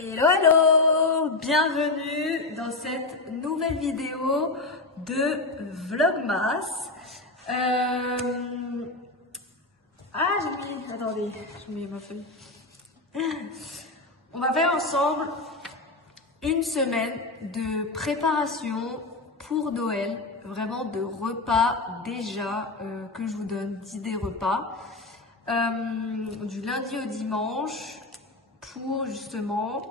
Hello, hello! Bienvenue dans cette nouvelle vidéo de Vlogmas. Attendez, je mets ma feuille. On va faire ensemble une semaine de préparation pour Noël, vraiment de repas déjà que je vous donne, d'idées repas. Du lundi au dimanche. Pour justement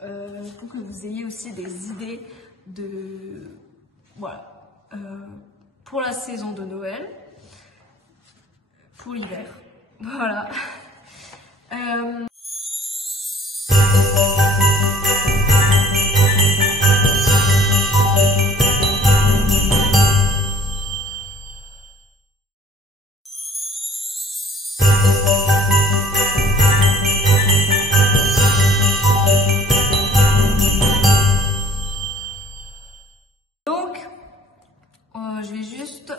pour que vous ayez aussi des idées de pour la saison de Noël, pour l'hiver, voilà. Je vais juste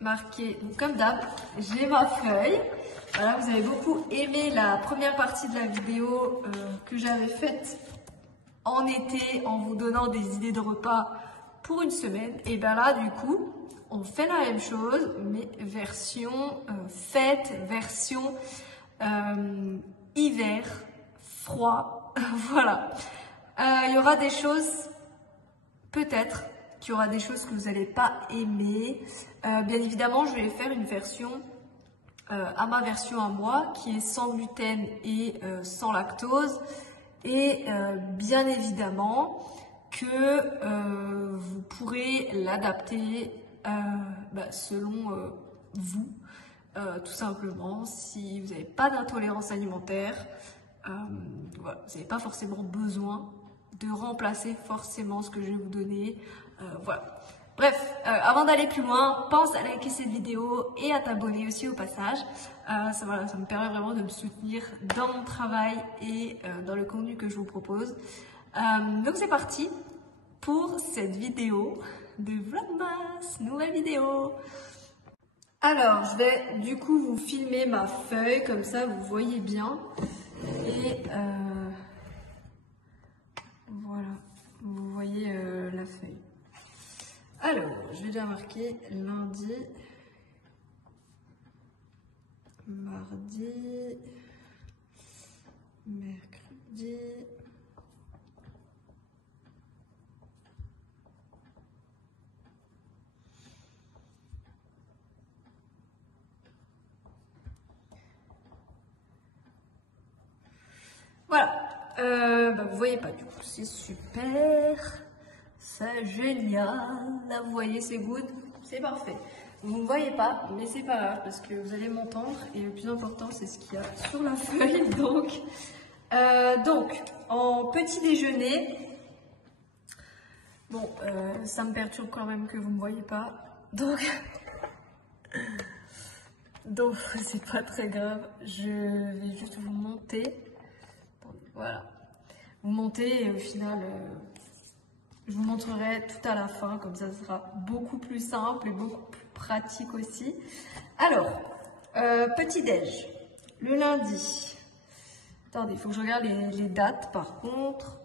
marquer, donc comme d'hab, j'ai ma feuille. Voilà, vous avez beaucoup aimé la première partie de la vidéo que j'avais faite en été en vous donnant des idées de repas pour une semaine. Et bien là, du coup, on fait la même chose, mais version fête, version hiver, froid. Voilà. Il y aura des choses, peut-être, qu'il y aura des choses que vous n'allez pas aimer. Bien évidemment, je vais faire une version à ma version à moi, qui est sans gluten et sans lactose. Et bien évidemment que vous pourrez l'adapter selon vous, tout simplement. Si vous n'avez pas d'intolérance alimentaire, voilà, vous n'avez pas forcément besoin de remplacer forcément ce que je vais vous donner. Voilà. Bref, avant d'aller plus loin, pense à liker cette vidéo et à t'abonner aussi au passage. Ça me permet vraiment de me soutenir dans mon travail et dans le contenu que je vous propose. Donc c'est parti pour cette vidéo de Vlogmas, nouvelle vidéo. Alors, je vais du coup vous filmer ma feuille, comme ça vous voyez bien. Et voilà, vous voyez la feuille. Alors, je vais déjà marquer lundi, mardi, mercredi, voilà. Vous voyez pas du coup, c'est super. C'est génial, là vous voyez c'est good, c'est parfait. Vous ne voyez pas, mais c'est pas grave parce que vous allez m'entendre et le plus important c'est ce qu'il y a sur la feuille. Donc en petit déjeuner, bon ça me perturbe quand même que vous ne me voyez pas, donc c'est pas très grave, je vais juste vous monter, voilà, vous montez et au final... je vous montrerai tout à la fin, comme ça ce sera beaucoup plus simple et beaucoup plus pratique aussi. Alors, petit déj, le lundi. Attendez, il faut que je regarde les dates par contre.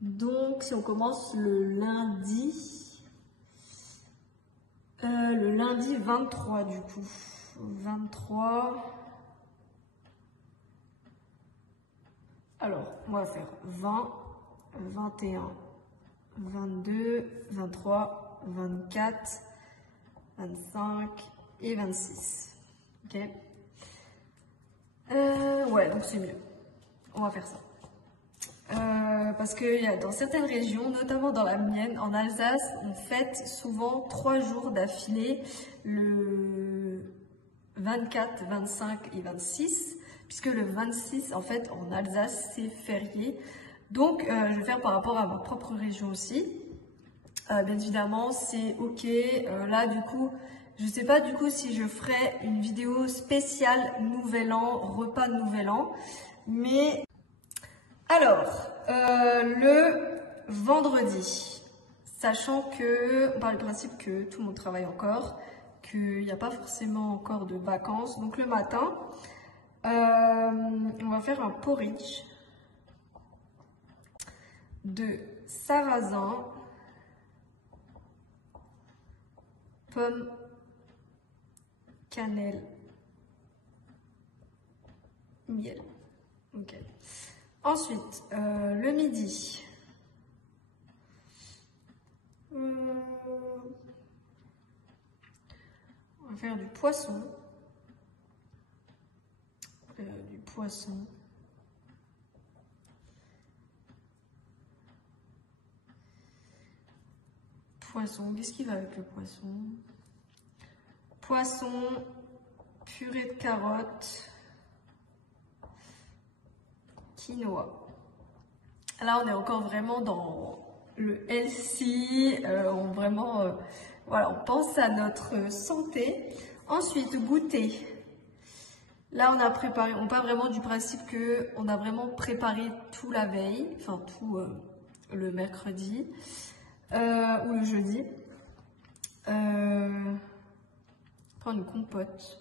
Donc, si on commence le lundi 23 du coup. 23. Alors, on va faire 20, 21, 22, 23, 24, 25 et 26. Ok. Ouais, donc c'est mieux. On va faire ça. Parce que dans certaines régions, notamment dans la mienne, en Alsace, on fête souvent 3 jours d'affilée, le 24, 25 et 26, puisque le 26, en fait, en Alsace, c'est férié. Donc, je vais faire par rapport à ma propre région aussi. Bien évidemment, c'est ok. Là, du coup, je ne sais pas du coup si je ferai une vidéo spéciale Nouvel An, repas de Nouvel An, mais... Alors, le vendredi, sachant que, par le principe que tout le monde travaille encore, qu'il n'y a pas forcément encore de vacances. Donc le matin, on va faire un porridge de sarrasin, pommes, cannelle, miel. Ok. Ensuite, le midi. On va faire du poisson. Poisson, qu'est-ce qui va avec le poisson? Poisson, purée de carottes, quinoa. Là, on est encore vraiment dans le healthy, voilà, on pense à notre santé. Ensuite, goûter. Là, on a préparé, on part vraiment du principe que on a vraiment préparé tout la veille, enfin tout le mercredi ou le jeudi. Prendre une compote.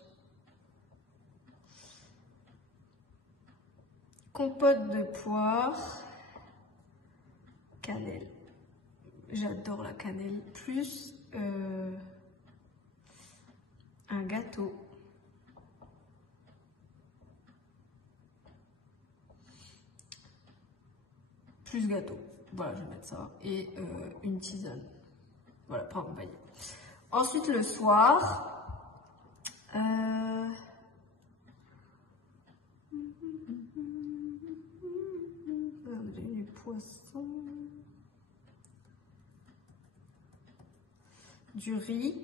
Compote de poire, cannelle. J'adore la cannelle. Plus un gâteau. Plus gâteau. Voilà, je vais mettre ça. Et une tisane. Voilà, pardon, vaille. Ensuite, le soir. Du poisson. Du riz.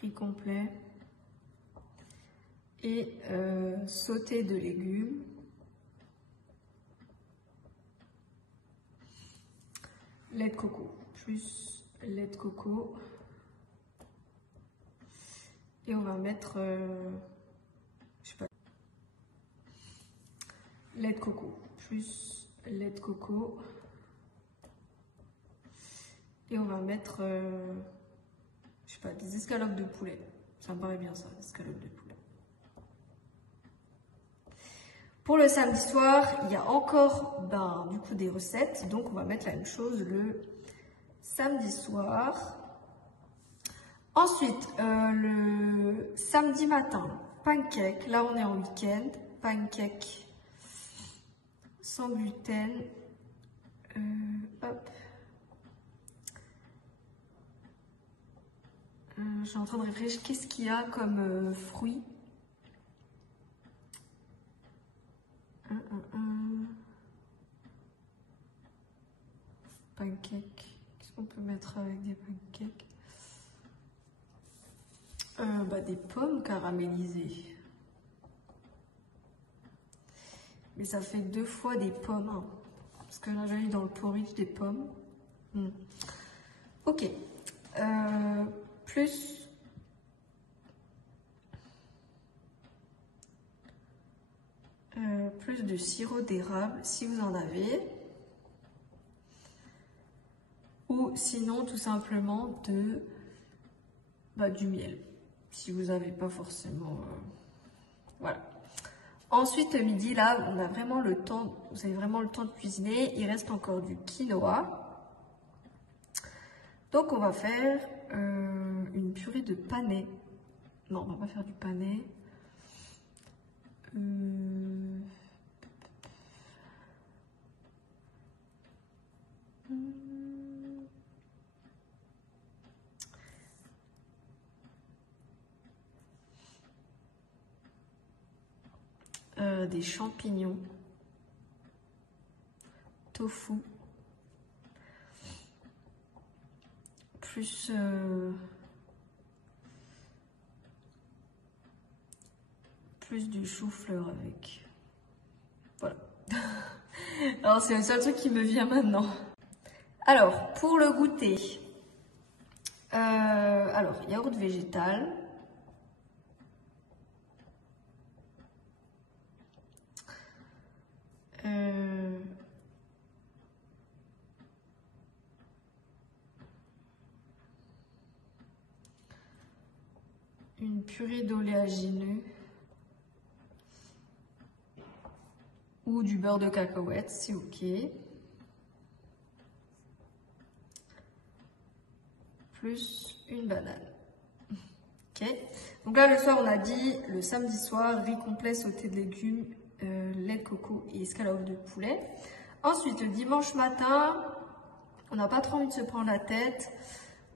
Riz complet. Et sauté de légumes. Lait de coco, plus lait de coco. Et on va mettre, je sais pas, lait de coco, plus lait de coco. Et on va mettre, je sais pas, des escalopes de poulet. Ça me paraît bien ça, escalopes de poulet. Pour le samedi soir, il y a encore du coup des recettes, donc on va mettre la même chose le samedi soir. Ensuite, le samedi matin, pancake. Là, on est en week-end. Pancake sans gluten. Hop. Je suis en train de réfléchir. Qu'est-ce qu'il y a comme fruits? Pancake. Qu'est-ce qu'on peut mettre avec des pancakes? Des pommes caramélisées. Mais ça fait 2 fois des pommes. Hein. Parce que là, j'ai eu dans le porridge des pommes. Ok. Plus de sirop d'érable si vous en avez. Ou sinon, tout simplement du miel. Si vous n'avez pas forcément... voilà. Ensuite, midi, là, on a vraiment le temps, vous avez vraiment le temps de cuisiner. Il reste encore du quinoa. Donc, on va faire une purée de panais. Non, on va pas faire du panais. Des champignons, tofu, plus du chou-fleur avec. Voilà. Alors c'est le seul truc qui me vient maintenant. Alors pour le goûter, yaourt végétal. une purée d'oléagineux ou du beurre de cacahuète, c'est ok. Plus une banane. Ok. Donc là, le soir, on a dit, le samedi soir, riz complet sauté de légumes, lait de coco et escalope de poulet. Ensuite, le dimanche matin, on n'a pas trop envie de se prendre la tête.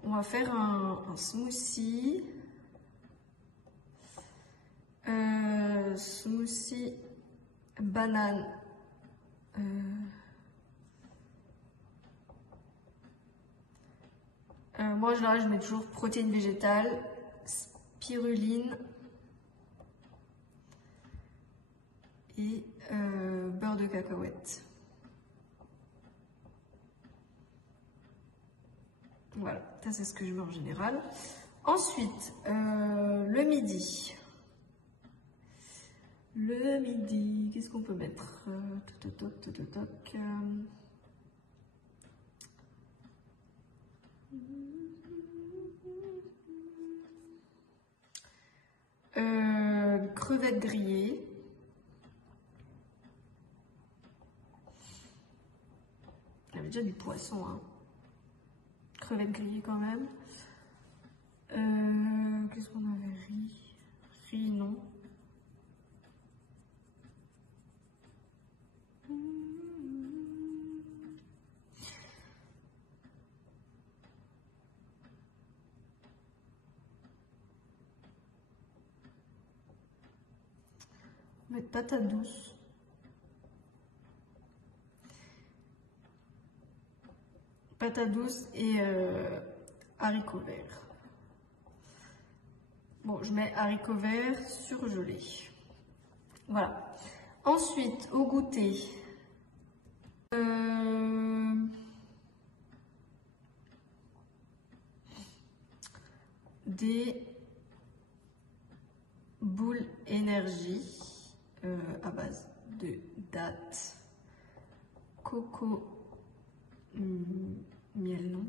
On va faire un smoothie. Smoothie banane. Moi, en général, je mets toujours protéines végétales, spiruline et beurre de cacahuète. Voilà, ça c'est ce que je mets en général. Ensuite, le midi. Le midi, qu'est-ce qu'on peut mettre? Crevettes grillées. Il y avait déjà du poisson, hein. Crevettes grillées quand même. Qu'est-ce qu'on avait? Riz, non. Mettre patate douce. Patate douce et haricots verts. Bon, je mets haricots verts surgelés. Voilà. Ensuite, au goûter. Des boules énergie à base de dattes, coco, miel non,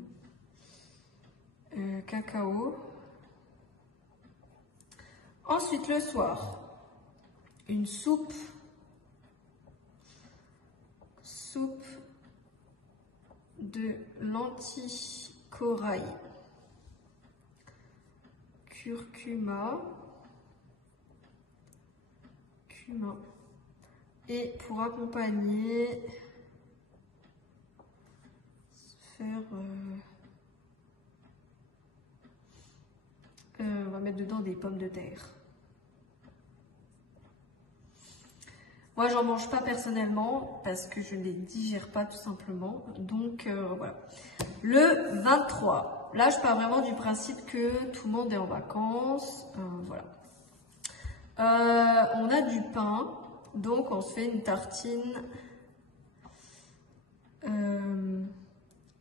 cacao. Ensuite le soir, une soupe de lentilles corail, curcuma, cumin. Et pour accompagner, faire, on va mettre dedans des pommes de terre. Moi, j'en mange pas personnellement parce que je ne les digère pas tout simplement. Donc voilà. Le 23, là, je pars vraiment du principe que tout le monde est en vacances. Voilà. On a du pain, donc on se fait une tartine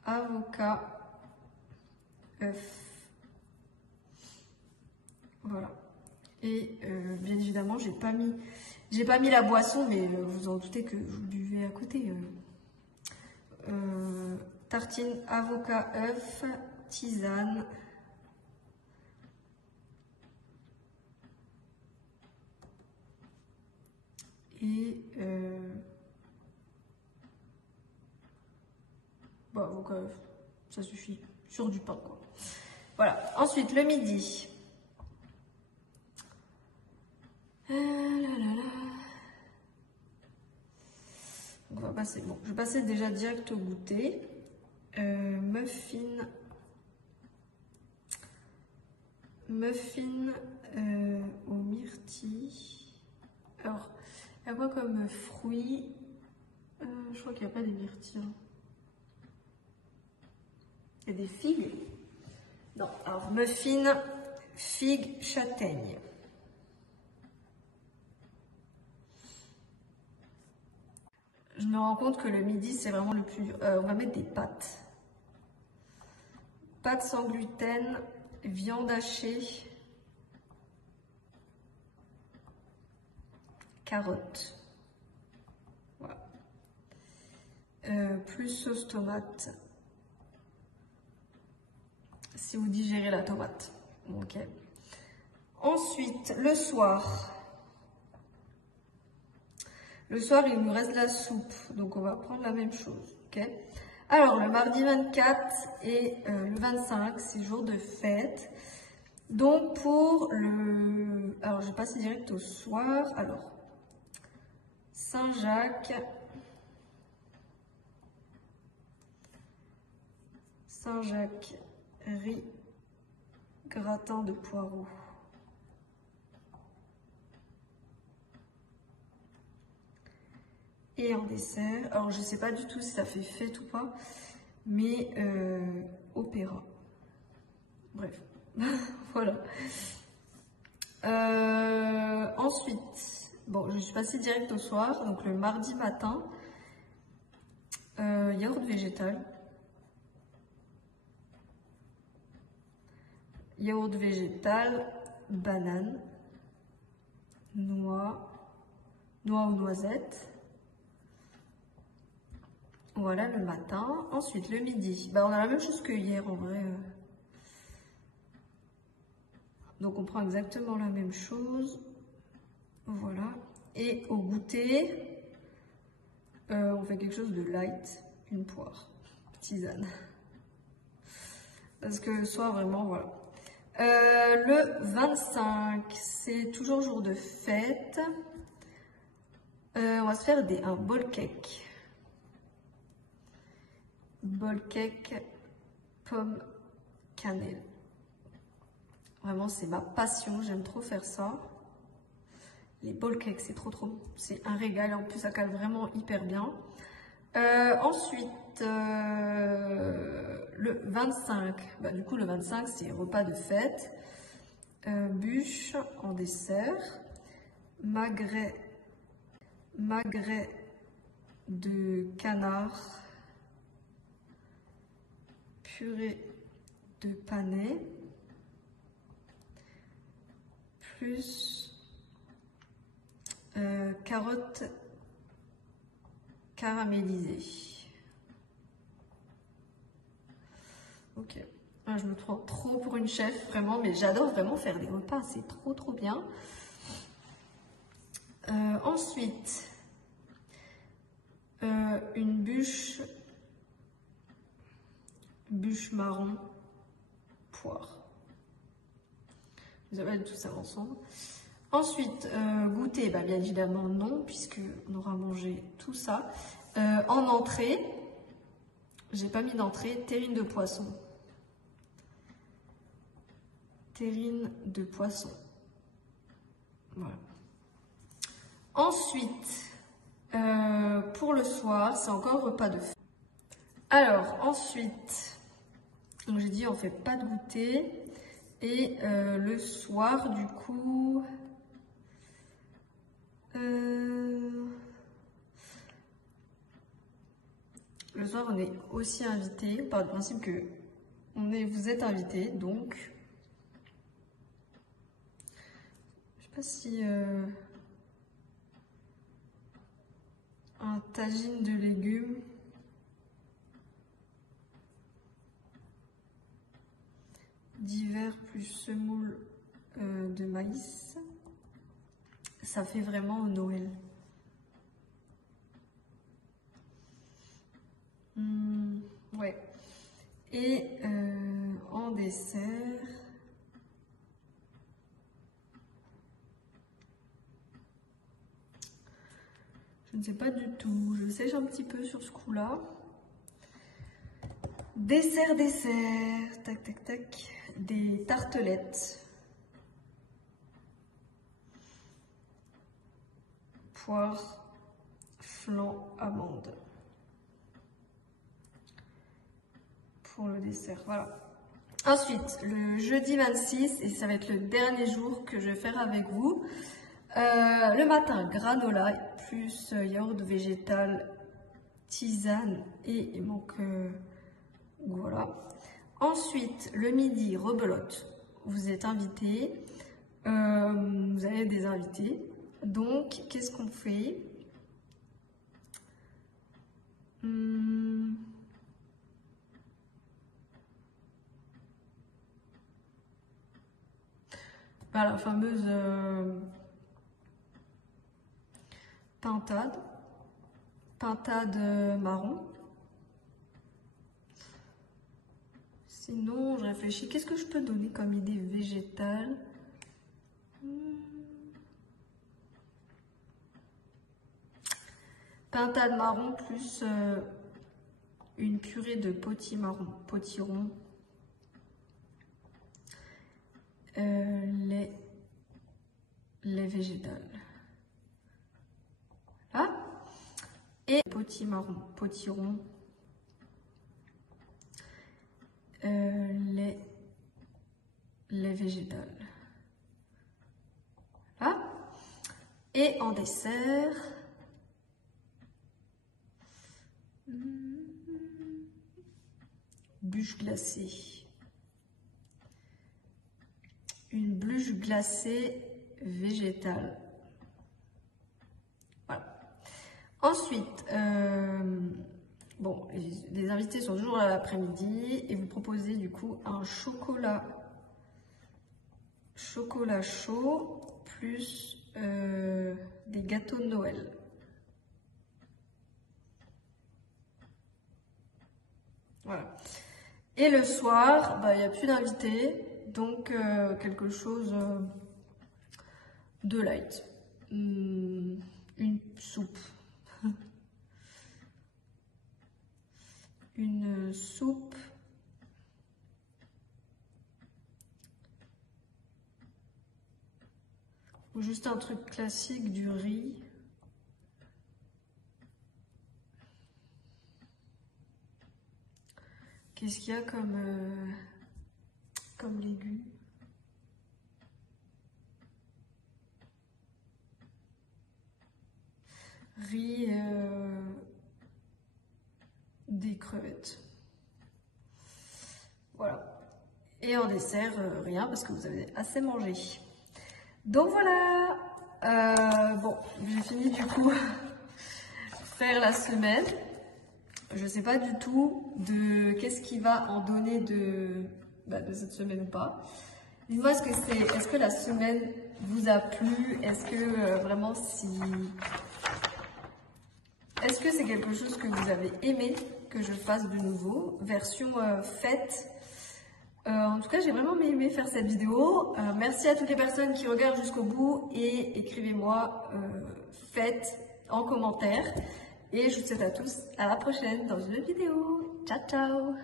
avocat, œuf. Voilà. Et bien évidemment, j'ai pas mis la boisson, mais vous en doutez que vous buvez à côté. Tartine avocat, œuf, tisane. Et bon, donc, ça suffit sur du pain, quoi. Voilà. Ensuite, le midi. On va passer. Bon, je vais passer déjà direct au goûter. Muffin aux myrtilles. Alors, il y a quoi comme fruits? Je crois qu'il n'y a pas des myrtilles. Il y a des figues. Non, alors muffin, figue, châtaigne. Je me rends compte que le midi, c'est vraiment le plus... on va mettre des pâtes. Pâtes sans gluten, viande hachée, carottes. Voilà. Plus sauce tomate. Si vous digérez la tomate. Ok. Ensuite, le soir. Le soir, il nous reste la soupe. Donc, on va prendre la même chose. Ok. Alors, le mardi 24 et le 25, c'est jour de fête. Donc, pour le... Alors, je vais passer direct au soir. Alors, Saint-Jacques. Saint-Jacques, riz, gratin de poireaux. Et en dessert, alors je sais pas du tout si ça fait fête ou pas, mais opéra. Bref, voilà. Ensuite, bon, je suis passée direct au soir, donc le mardi matin, yaourt végétal. Yaourt végétal, banane, noix ou noisette. Voilà le matin. Ensuite, le midi. Bah, on a la même chose que hier en vrai. Donc, on prend exactement la même chose. Voilà. Et au goûter, on fait quelque chose de light. Une poire. Tisane. Parce que le soir, vraiment, voilà. Le 25, c'est toujours jour de fête. On va se faire un bol cake. Bol cake, pomme, cannelle. Vraiment, c'est ma passion. J'aime trop faire ça. Les bol cakes, c'est trop. C'est un régal. En plus, ça cale vraiment hyper bien. Ensuite, le 25. Bah, du coup, le 25, c'est repas de fête. Bûche en dessert. Magret de canard. Purée de panais, plus carottes caramélisées. Ok, ah, je me trouve trop pour une chef, vraiment, mais j'adore vraiment faire des repas, c'est trop bien. Ensuite, une bûche marron, poire. Vous avez tout ça ensemble. Ensuite, goûter, bah, bien évidemment non, puisque on aura mangé tout ça. En entrée, j'ai pas mis d'entrée, terrine de poisson. Terrine de poisson. Voilà. Ensuite, pour le soir, c'est encore repas de fête. Alors, ensuite, donc j'ai dit on fait pas de goûter. Et le soir, du coup, le soir, on est aussi invité, par le principe que vous êtes invité, donc je sais pas si un tagine de légumes. D'hiver plus semoule de maïs, ça fait vraiment Noël. Ouais. Et en dessert, je ne sais pas du tout, je sèche un petit peu sur ce coup-là. Dessert, tac, des tartelettes. Poire, flan, amande. Pour le dessert, voilà. Ensuite, le jeudi 26, et ça va être le dernier jour que je vais faire avec vous. Le matin, granola, plus yaourt végétal, tisane, et il manque... voilà. Ensuite, le midi, rebelote. Vous êtes invité. Vous avez des invités. Donc, qu'est-ce qu'on fait? la fameuse pintade marron. Sinon, je réfléchis, qu'est-ce que je peux donner comme idée végétale? Pintade marron plus une purée de potimarron, potiron. Lait végétal. Voilà. Et potimarron, potiron. Lait végétal. Voilà. Et en dessert, bûche glacée. Une bûche glacée végétale. Voilà. Ensuite, bon, les invités sont toujours là l'après-midi et vous proposez du coup un chocolat chaud plus des gâteaux de Noël. Voilà. Et le soir, il n'y a plus d'invités, donc quelque chose de light. Une soupe. Une soupe. Ou juste un truc classique, du riz. Qu'est-ce qu'il y a comme légumes? Riz, des crevettes. Voilà. Et en dessert, rien parce que vous avez assez mangé. Donc voilà. Bon, j'ai fini du coup faire la semaine. Je sais pas du tout de qu'est-ce qui va en donner de cette semaine ou pas. Dites-moi est-ce que la semaine vous a plu? Est-ce que vraiment est-ce que c'est quelque chose que vous avez aimé que je fasse de nouveau? Version faite. En tout cas, j'ai vraiment aimé faire cette vidéo. Merci à toutes les personnes qui regardent jusqu'au bout et écrivez-moi faites en commentaire. Et je vous souhaite à tous à la prochaine dans une autre vidéo. Ciao, ciao!